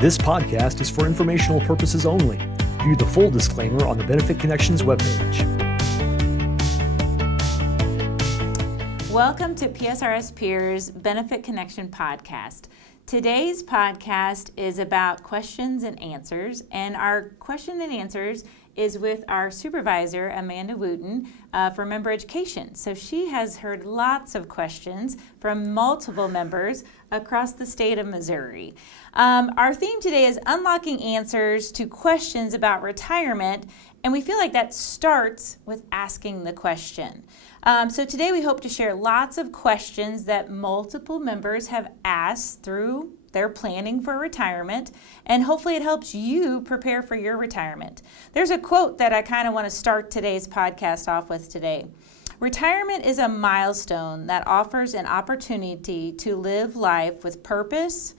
This podcast is for informational purposes only. View the full disclaimer on the Benefit Connections webpage. Welcome to PSRS Peers Benefit Connection podcast. Today's podcast is about questions and answers, and our question and answers is with our supervisor, Amanda Wooten, for member education. So she has heard lots of questions from multiple members across the state of Missouri. Our theme today is unlocking answers to questions about retirement, and we feel like that starts with asking the question. So today we hope to share lots of questions that multiple members have asked through their planning for retirement, and hopefully it helps you prepare for your retirement. There's a quote that I kind of want to start today's podcast off with today. Retirement is a milestone that offers an opportunity to live life with purpose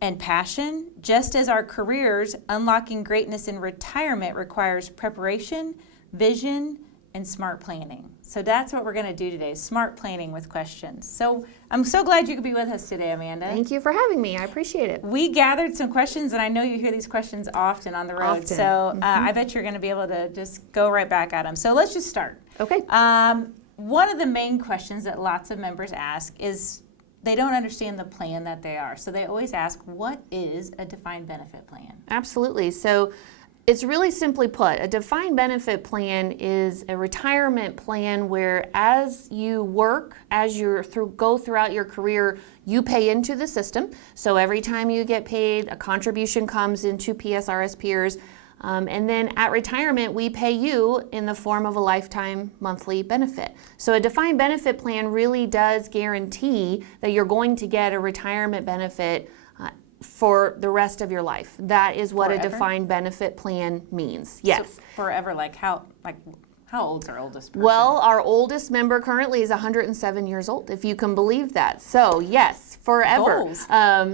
and passion, just as our careers unlocking greatness in retirement requires preparation, vision, and smart planning. So that's what we're going to do today, smart planning with questions. So I'm so glad you could be with us today, Amanda. Thank you for having me. I appreciate it. We gathered some questions, and I know you hear these questions often on the road. Often. So I bet you're going to be able to just go right back at them. So let's just start. Okay. One of the main questions that lots of members ask is they don't understand the plan that they are. So they always ask, what is a defined benefit plan? Absolutely. So it's really simply put, a defined benefit plan is a retirement plan where as you work, as you go throughout your career, you pay into the system. So every time you get paid, a contribution comes into PSRS Peers. And then at retirement, we pay you in the form of a lifetime monthly benefit. So a defined benefit plan really does guarantee that you're going to get a retirement benefit for the rest of your life. That is what Forever? A defined benefit plan means. Yes. So forever, how old's our oldest person? Well, our oldest member currently is 107 years old, if you can believe that. So yes, forever. Goals.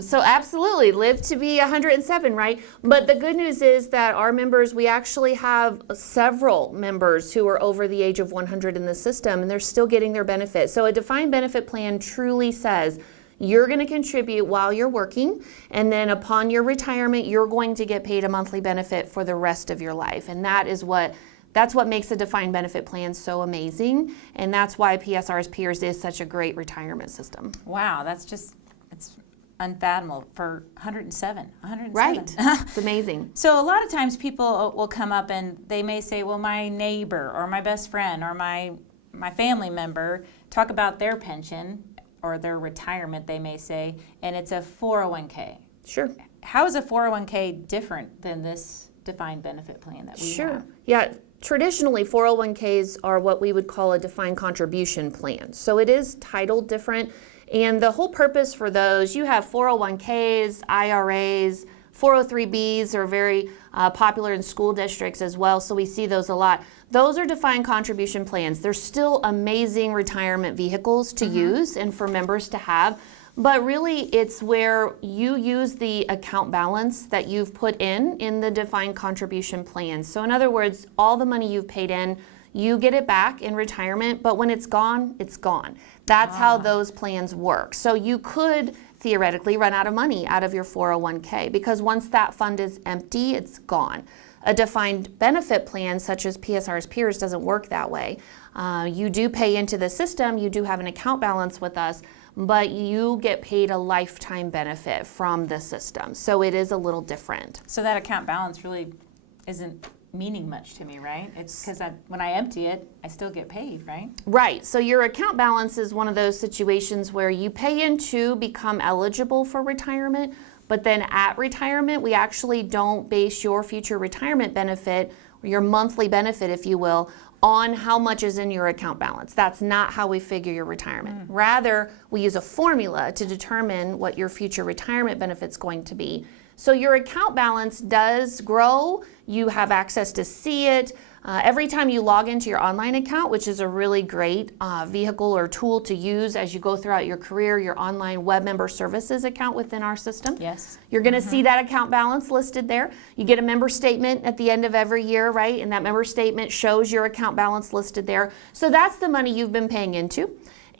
So absolutely, live to be 107, right? But the good news is that our members, we actually have several members who are over the age of 100 in the system, and they're still getting their benefit. So a defined benefit plan truly says you're going to contribute while you're working, and then upon your retirement, you're going to get paid a monthly benefit for the rest of your life. And that's what makes a defined benefit plan so amazing, and that's why PSRS Peers is such a great retirement system. Wow, it's unfathomable for 107. Right, it's amazing. So a lot of times people will come up and they may say, well, my neighbor or my best friend or my family member talk about their pension or their retirement, they may say, and it's a 401k. Sure. How is a 401k different than this defined benefit plan that we have? Sure. Yeah. Traditionally, 401ks are what we would call a defined contribution plan. So it is titled different. And the whole purpose for those, you have 401ks, IRAs, 403bs are very popular in school districts as well. So we see those a lot. Those are defined contribution plans. They're still amazing retirement vehicles to use and for members to have. But really, it's where you use the account balance that you've put in the defined contribution plan. So in other words, all the money you've paid in, you get it back in retirement, but when it's gone, it's gone. That's how those plans work. So you could theoretically run out of money out of your 401k because once that fund is empty, it's gone. A defined benefit plan such as PSRS Peers doesn't work that way. You do pay into the system, you do have an account balance with us, but you get paid a lifetime benefit from the system. So it is a little different. So that account balance really isn't meaning much to me, right? It's because when I empty it, I still get paid, right? Right. So your account balance is one of those situations where you pay in to become eligible for retirement, but then at retirement, we actually don't base your future retirement benefit, or your monthly benefit, if you will, on how much is in your account balance. That's not how we figure your retirement. Rather, we use a formula to determine what your future retirement benefit's going to be. So your account balance does grow. You have access to see it. Every time you log into your online account, which is a really great vehicle or tool to use as you go throughout your career, your online web member services account within our system. Yes. You're going to see that account balance listed there. You get a member statement at the end of every year, right? And that member statement shows your account balance listed there. So that's the money you've been paying into.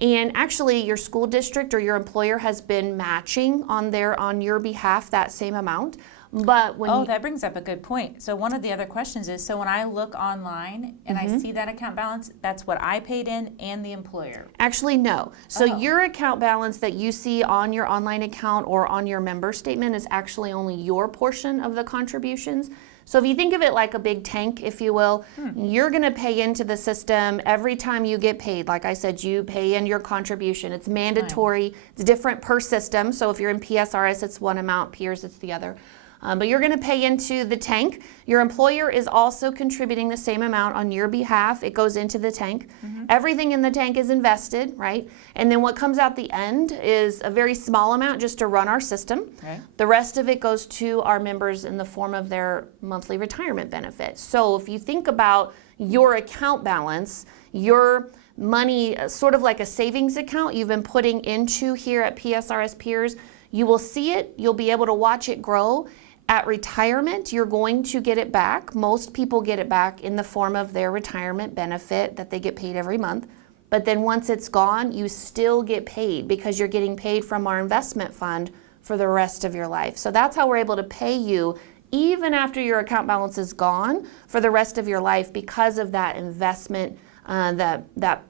And actually, your school district or your employer has been matching on your behalf that same amount. But when Oh, that brings up a good point. So one of the other questions is, so when I look online and I see that account balance, that's what I paid in and the employer? Actually, no. So Oh. your account balance that you see on your online account or on your member statement is actually only your portion of the contributions. So if you think of it like a big tank, if you will, you're going to pay into the system every time you get paid. Like I said, you pay in your contribution. It's mandatory. It's different per system. So if you're in PSRS, it's one amount, PEERS, it's the other. But you're going to pay into the tank. Your employer is also contributing the same amount on your behalf. It goes into the tank. Everything in the tank is invested, right? And then what comes out the end is a very small amount just to run our system. Right. The rest of it goes to our members in the form of their monthly retirement benefit. So if you think about your account balance, your money, sort of like a savings account you've been putting into here at PSRS PEERS, you will see it, you'll be able to watch it grow. At retirement, you're going to get it back. Most people get it back in the form of their retirement benefit that they get paid every month. But then once it's gone, you still get paid because you're getting paid from our investment fund for the rest of your life. So that's how we're able to pay you even after your account balance is gone for the rest of your life because of that investment, that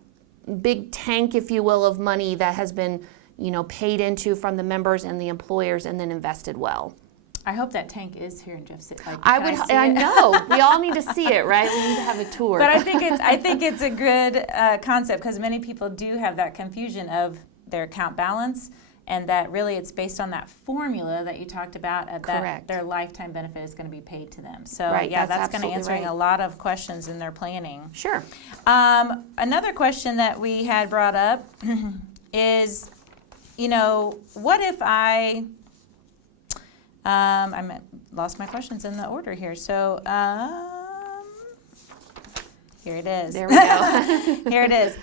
big tank, if you will, of money that has been, paid into from the members and the employers and then invested well. I hope that tank is here in Jeff City. Like, I know. We all need to see it, right? We need to have a tour. But I think it's a good concept because many people do have that confusion of their account balance and that really it's based on that formula that you talked about that Correct. their lifetime benefit is going to be paid to them. So Right, yeah, that's that's going to absolutely answering right. a lot of questions in their planning. Sure. Another question that we had brought up is, what if I lost my questions in the order here. So here it is. There we go. Here it is.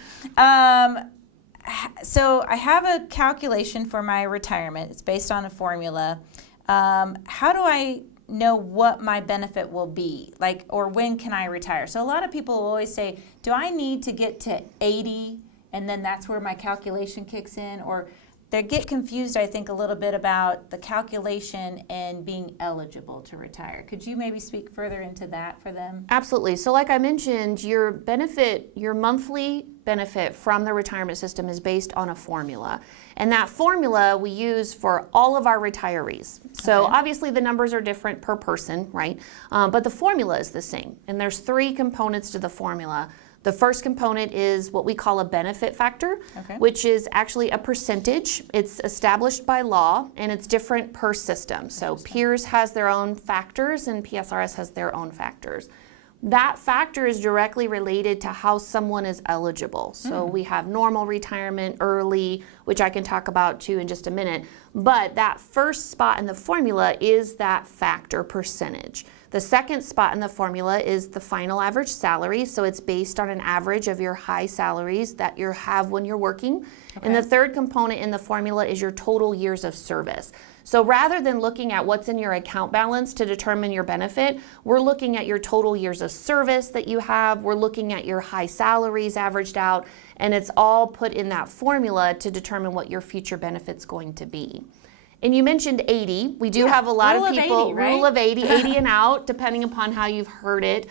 So I have a calculation for my retirement. It's based on a formula. How do I know what my benefit will be? Or when can I retire? So a lot of people always say, do I need to get to 80 and then that's where my calculation kicks in? Or they get confused, I think, a little bit about the calculation and being eligible to retire. Could you maybe speak further into that for them? Absolutely. So like I mentioned, your monthly benefit from the retirement system is based on a formula. And that formula we use for all of our retirees. So Okay. obviously the numbers are different per person, right? But the formula is the same. And there's 3 components to the formula. The first component is what we call a benefit factor, Okay. which is actually a percentage. It's established by law and it's different per system. So PEERS has their own factors and PSRS has their own factors. That factor is directly related to how someone is eligible. So we have normal retirement, early, which I can talk about too in just a minute. But that first spot in the formula is that factor percentage. The second spot in the formula is the final average salary. So it's based on an average of your high salaries that you have when you're working. And the third component in the formula is your total years of service. So rather than looking at what's in your account balance to determine your benefit, we're looking at your total years of service that you have. We're looking at your high salaries averaged out, and it's all put in that formula to determine what your future benefit's going to be. And you mentioned 80. We do have a lot rule of of people, 80, right? rule of 80, 80 and out, depending upon how you've heard it.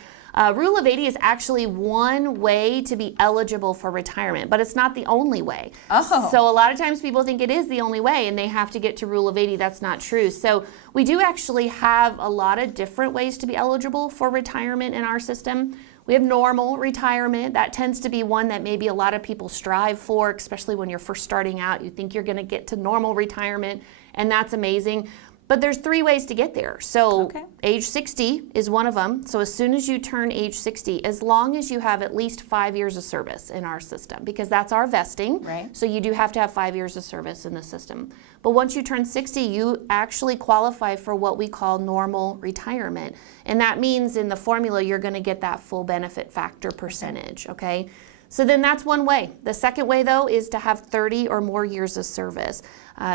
Rule of 80 is actually one way to be eligible for retirement, but it's not the only way. Oh. So a lot of times people think it is the only way and they have to get to Rule of 80. That's not true. So we do actually have a lot of different ways to be eligible for retirement in our system. We have normal retirement. That tends to be one that maybe a lot of people strive for, especially when you're first starting out. You think you're going to get to normal retirement, and that's amazing. But there's 3 ways to get there. So age 60 is one of them. So as soon as you turn age 60, as long as you have at least 5 years of service in our system, because that's our vesting. Right. So you do have to have 5 years of service in the system. But once you turn 60, you actually qualify for what we call normal retirement. And that means in the formula, you're going to get that full benefit factor percentage, okay? So then that's one way. The second way, though, is to have 30 or more years of service.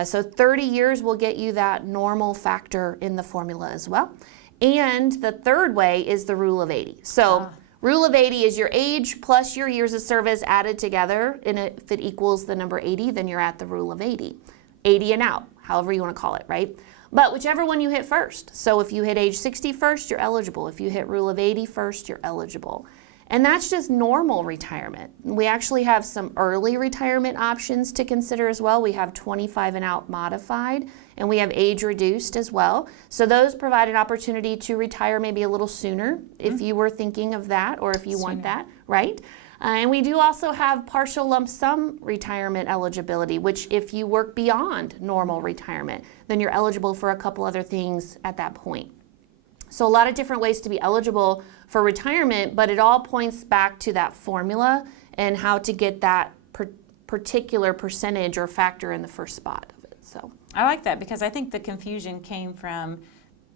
So 30 years will get you that normal factor in the formula as well. And the third way is the Rule of 80. So Rule of 80 is your age plus your years of service added together. And if it equals the number 80, then you're at the Rule of 80. 80 and out, however you want to call it, right? But whichever one you hit first. So if you hit age 60 first, you're eligible. If you hit rule of 80 first, you're eligible. And that's just normal retirement. We actually have some early retirement options to consider as well. We have 25 and out modified, and we have age reduced as well. So those provide an opportunity to retire maybe a little sooner if you were thinking of that, or if you want that, right? And we do also have partial lump sum retirement eligibility, which if you work beyond normal retirement, then you're eligible for a couple other things at that point. So a lot of different ways to be eligible for retirement, but it all points back to that formula and how to get that particular percentage or factor in the first spot of it. So I like that, because I think the confusion came from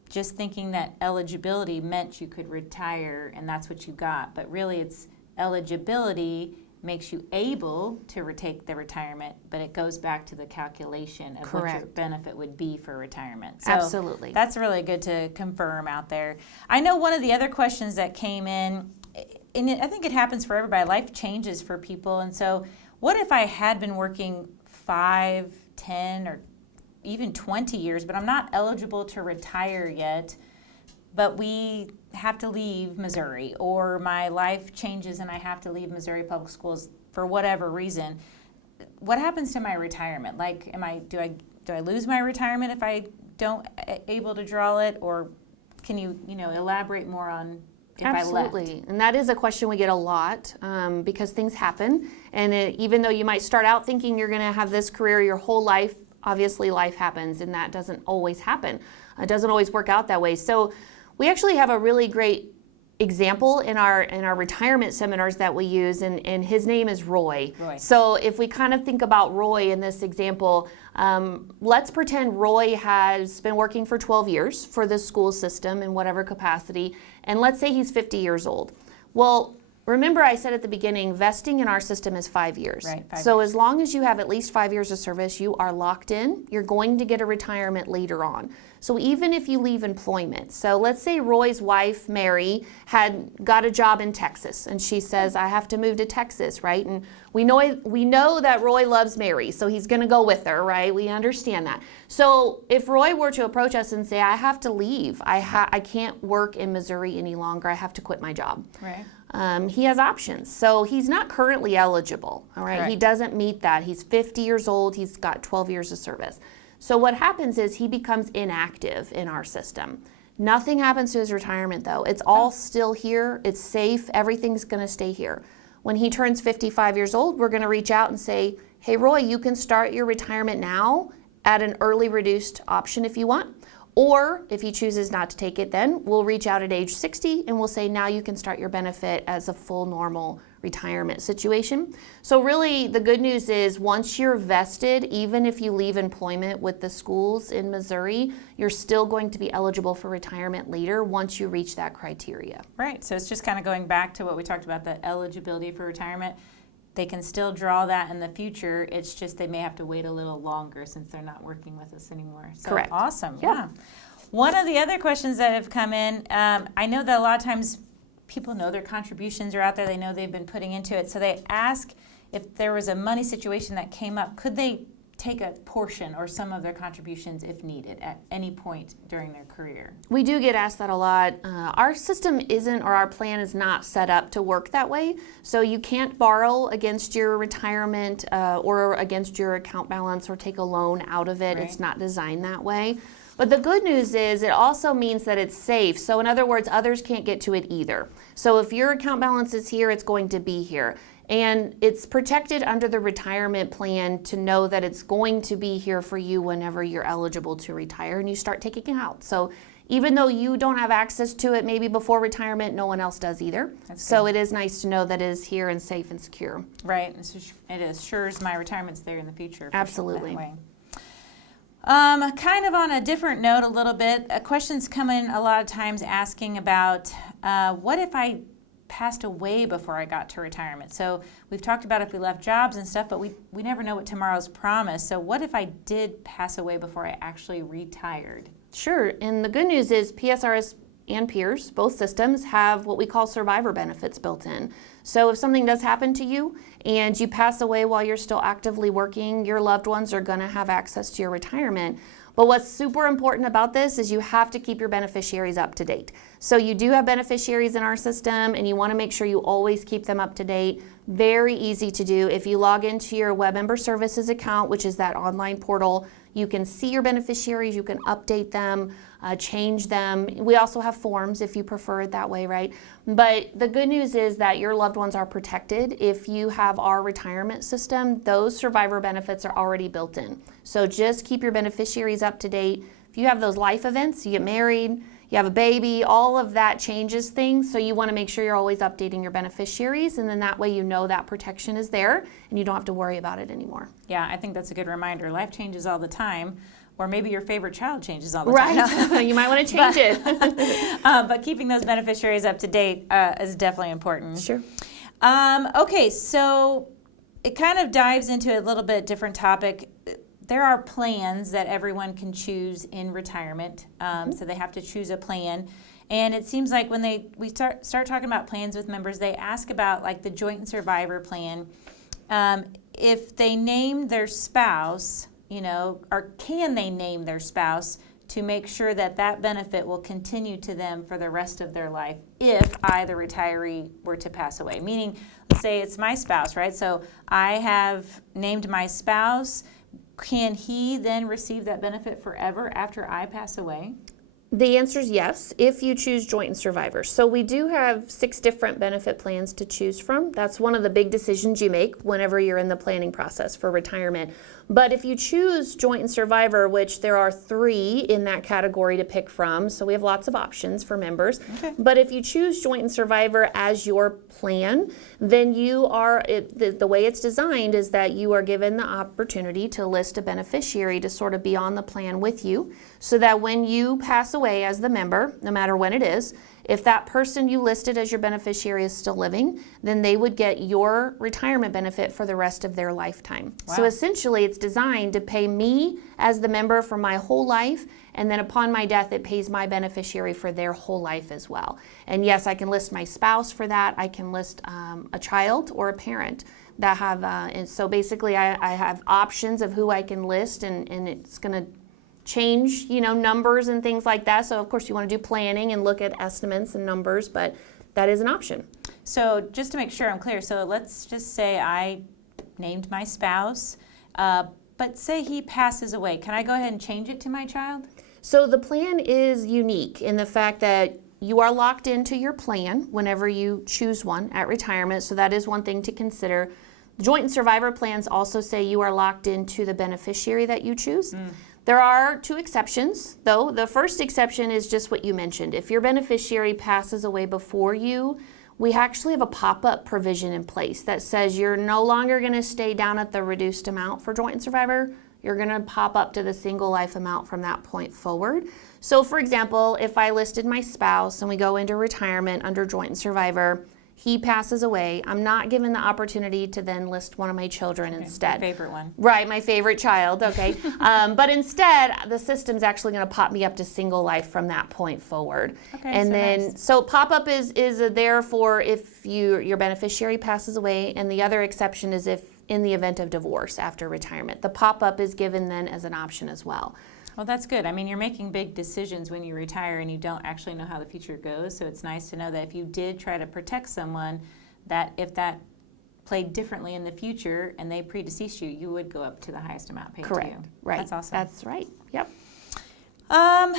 just thinking that eligibility meant you could retire and that's what you got, but really it's eligibility makes you able to retake the retirement, but it goes back to the calculation of what your benefit would be for retirement. So absolutely. That's really good to confirm out there. I know one of the other questions that came in, and I think it happens for everybody, life changes for people, and so what if I had been working 5, 10, or even 20 years, but I'm not eligible to retire yet, but we have to leave Missouri, or my life changes and I have to leave Missouri Public Schools for whatever reason. What happens to my retirement? Like, do I lose my retirement if I don't able to draw it, or can you elaborate more on if Absolutely. I left? And that is a question we get a lot because things happen, and even though you might start out thinking you're going to have this career your whole life, obviously life happens, and that doesn't always happen. It doesn't always work out that way. So we actually have a really great example in our retirement seminars that we use, and his name is Roy. So if we kind of think about Roy in this example, let's pretend Roy has been working for 12 years for the school system in whatever capacity, and let's say he's 50 years old. Well, remember I said at the beginning, vesting in our system is 5 years. Right, 5 so years. as long as you have at least 5 years of service, you are locked in. You're going to get a retirement later on. So even if you leave employment, so let's say Roy's wife, Mary, had got a job in Texas, and she says, I have to move to Texas, right? And we know that Roy loves Mary, so he's going to go with her, right? We understand that. So if Roy were to approach us and say, I have to leave, I can't work in Missouri any longer, I have to quit my job. Right. He has options. So he's not currently eligible, all right? Correct. He doesn't meet that. He's 50 years old. He's got 12 years of service. So what happens is he becomes inactive in our system. Nothing happens to his retirement, though. It's all still here. It's safe. Everything's going to stay here. When he turns 55 years old, we're going to reach out and say, hey, Roy, you can start your retirement now at an early reduced option if you want. Or if he chooses not to take it, then we'll reach out at age 60 and we'll say, now you can start your benefit as a full normal retirement situation. So really the good news is once you're vested, even if you leave employment with the schools in Missouri, you're still going to be eligible for retirement later once you reach that criteria. Right. So it's just kind of going back to what we talked about, the eligibility for retirement. They can still draw that in the future. It's just they may have to wait a little longer since they're not working with us anymore. So Correct. Awesome. Yeah. One of the other questions that have come in, I know that a lot of times people know their contributions are out there. They know they've been putting into it. So they ask if there was a money situation that came up, could they take a portion or some of their contributions if needed at any point during their career? We do get asked that a lot. Our system isn't, or our plan is not set up to work that way. So you can't borrow against your retirement or against your account balance or take a loan out of it. Right. It's not designed that way. But the good news is it also means that it's safe. So in other words, others can't get to it either. So if your account balance is here, it's going to be here. And it's protected under the retirement plan to know that it's going to be here for you whenever you're eligible to retire and you start taking it out. So even though you don't have access to it maybe before retirement, no one else does either. So it is nice to know that it is here and safe and secure. Right. It assures my retirement's there in the future. Absolutely. That way. Kind of on a different note a little bit, questions come in a lot of times asking about what if I passed away before I got to retirement? So we've talked about if we left jobs and stuff, but we never know what tomorrow's promised. So what if I did pass away before I actually retired? Sure, and the good news is PSRS and peers, both systems, have what we call survivor benefits built in. So if something does happen to you and you pass away while you're still actively working, your loved ones are going to have access to your retirement. But what's super important about this is you have to keep your beneficiaries up to date. So you do have beneficiaries in our system, and you want to make sure you always keep them up to date. Very easy to do. If you log into your Web Member Services account, which is that online portal, you can see your beneficiaries, you can update them, change them. We also have forms if you prefer it that way, right? But the good news is that your loved ones are protected. If you have our retirement system, those survivor benefits are already built in. So just keep your beneficiaries up to date. If you have those life events, you get married, you have a baby, all of that changes things. So you want to make sure you're always updating your beneficiaries, and then that way you know that protection is there and you don't have to worry about it anymore. Yeah, I think that's a good reminder. Life changes all the time. Or maybe your favorite child changes all the time. Right, you might want to change it. But keeping those beneficiaries up to date is definitely important. Sure. Okay, so it kind of dives into a little bit different topic. There are plans that everyone can choose in retirement, so they have to choose a plan. And it seems like when we start talking about plans with members, they ask about like the joint and survivor plan. If they name their spouse, or can they name their spouse to make sure that that benefit will continue to them for the rest of their life if I, the retiree, were to pass away? Meaning, let's say it's my spouse, right? So I have named my spouse. Can he then receive that benefit forever after I pass away? The answer is yes, if you choose joint and survivor. So we do have 6 different benefit plans to choose from. That's one of the big decisions you make whenever you're in the planning process for retirement. But if you choose joint and survivor, which there are 3 in that category to pick from, so we have lots of options for members. Okay. But if you choose joint and survivor as your plan, then you are, the way it's designed is that you are given the opportunity to list a beneficiary to sort of be on the plan with you, so that when you pass away as the member, no matter when it is, if that person you listed as your beneficiary is still living, then they would get your retirement benefit for the rest of their lifetime. Wow. So essentially it's designed to pay me as the member for my whole life, and then upon my death it pays my beneficiary for their whole life as well. And yes, I can list my spouse for that. I can list a child or a parent that have, and so basically I have options of who I can list, and it's going to change, numbers and things like that. So of course you want to do planning and look at estimates and numbers, but that is an option. So just to make sure I'm clear, so let's just say I named my spouse, but say he passes away. Can I go ahead and change it to my child? So the plan is unique in the fact that you are locked into your plan whenever you choose one at retirement. So that is one thing to consider. Joint and survivor plans also say you are locked into the beneficiary that you choose. There are 2 exceptions, though. The first exception is just what you mentioned. If your beneficiary passes away before you, we actually have a pop-up provision in place that says you're no longer going to stay down at the reduced amount for joint and survivor. You're going to pop up to the single life amount from that point forward. So for example, if I listed my spouse and we go into retirement under joint and survivor, he passes away, I'm not given the opportunity to then list one of my children instead. My favorite one. Right, my favorite child, okay. But instead, the system's actually going to pop me up to single life from that point forward. Okay, and so then, nice. so pop-up is there for if your beneficiary passes away, and the other exception is if in the event of divorce after retirement. The pop-up is given then as an option as well. Well, that's good. I mean, you're making big decisions when you retire and you don't actually know how the future goes. So it's nice to know that if you did try to protect someone, that if that played differently in the future and they predeceased you, you would go up to the highest amount paid Correct. to you. Right. That's awesome. That's right. Yep. A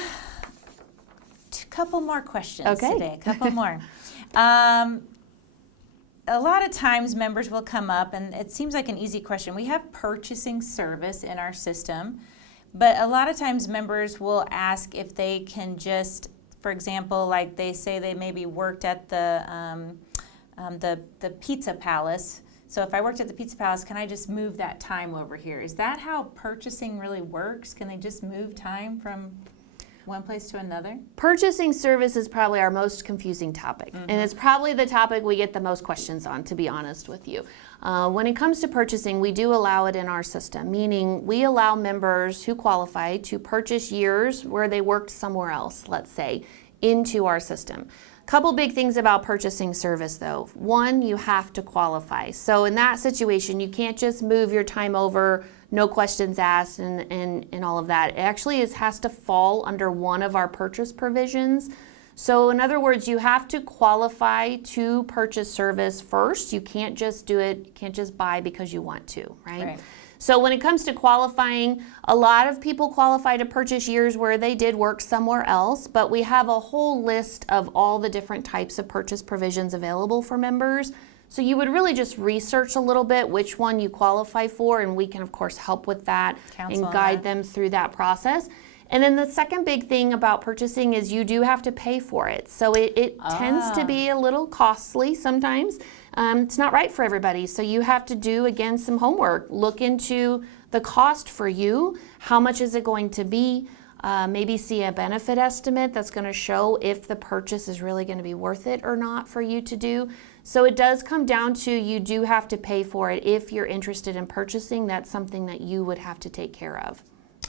couple more questions today. A couple more. A lot of times members will come up, and it seems like an easy question. We have purchasing service in our system. But a lot of times members will ask if they can just, for example, like they say they maybe worked at the Pizza Palace. So if I worked at the Pizza Palace, can I just move that time over here? Is that how purchasing really works? Can they just move time from one place to another? Purchasing service is probably our most confusing topic, and it's probably the topic we get the most questions on, to be honest with you. When it comes to purchasing, we do allow it in our system, meaning we allow members who qualify to purchase years where they worked somewhere else, let's say, into our system. Couple big things about purchasing service though. One, you have to qualify. So in that situation, you can't just move your time over no questions asked and all of that. It actually has to fall under one of our purchase provisions. So in other words, you have to qualify to purchase service first. You can't just do it, you can't just buy because you want to, right? So when it comes to qualifying, a lot of people qualify to purchase years where they did work somewhere else, but we have a whole list of all the different types of purchase provisions available for members. So you would really just research a little bit which one you qualify for, and we can of course help with that and guide them through that process. And then the second big thing about purchasing is you do have to pay for it. So it tends to be a little costly sometimes. It's not right for everybody. So you have to do, again, some homework. Look into the cost for you. How much is it going to be? Maybe see a benefit estimate that's going to show if the purchase is really going to be worth it or not for you to do. So it does come down to you do have to pay for it. If you're interested in purchasing, that's something that you would have to take care of.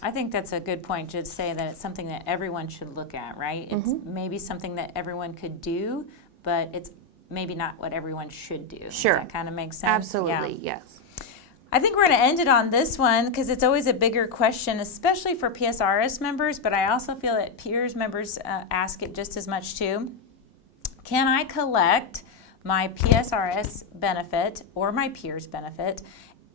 I think that's a good point to say that it's something that everyone should look at, right? It's maybe something that everyone could do, but it's maybe not what everyone should do. Sure. Does that kind of make sense? Absolutely, yes. I think we're going to end it on this one because it's always a bigger question, especially for PSRS members, but I also feel that peers members ask it just as much too. Can I collect my PSRS benefit or my peers benefit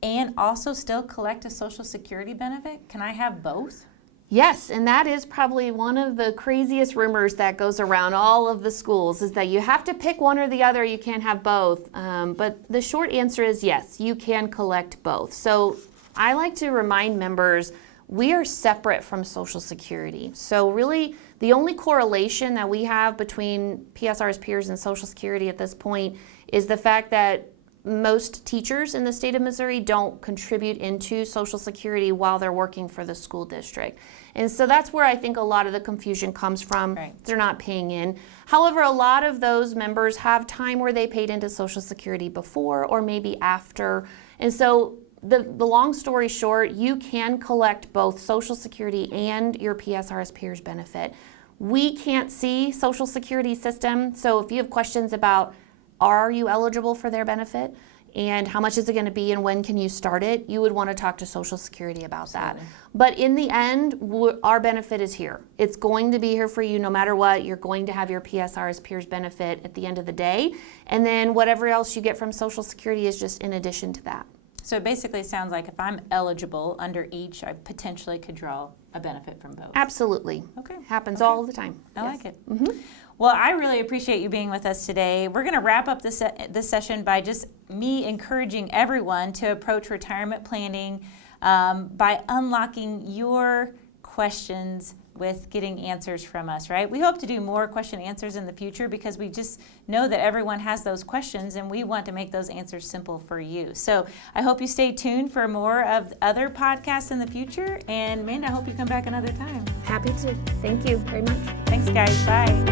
and also still collect a Social Security benefit? Can I have both? Yes, and that is probably one of the craziest rumors that goes around all of the schools is that you have to pick one or the other, you can't have both. But the short answer is yes, you can collect both. So I like to remind members we are separate from Social Security. So really the only correlation that we have between PSRS peers and Social Security at this point is the fact that most teachers in the state of Missouri don't contribute into Social Security while they're working for the school district. And so that's where I think a lot of the confusion comes from. Right. They're not paying in. However, a lot of those members have time where they paid into Social Security before or maybe after. And so the long story short, you can collect both Social Security and your PSRS peers benefit. We can't see Social Security system, so if you have questions about are you eligible for their benefit and how much is it going to be and when can you start it, you would want to talk to Social Security about that. But in the end, our benefit is here. It's going to be here for you no matter what. You're going to have your PSRS peers benefit at the end of the day, and then whatever else you get from Social Security is just in addition to that. So it basically sounds like if I'm eligible under each, I potentially could draw a benefit from both. Absolutely. Okay. Happens all the time. I Yes. like it. Well, I really appreciate you being with us today. We're going to wrap up this session by just me encouraging everyone to approach retirement planning by unlocking your questions with getting answers from us, right? We hope to do more question and answers in the future because we just know that everyone has those questions and we want to make those answers simple for you. So I hope you stay tuned for more of other podcasts in the future. And Amanda, I hope you come back another time. Happy to. Thank you very much. Thanks, guys. Bye.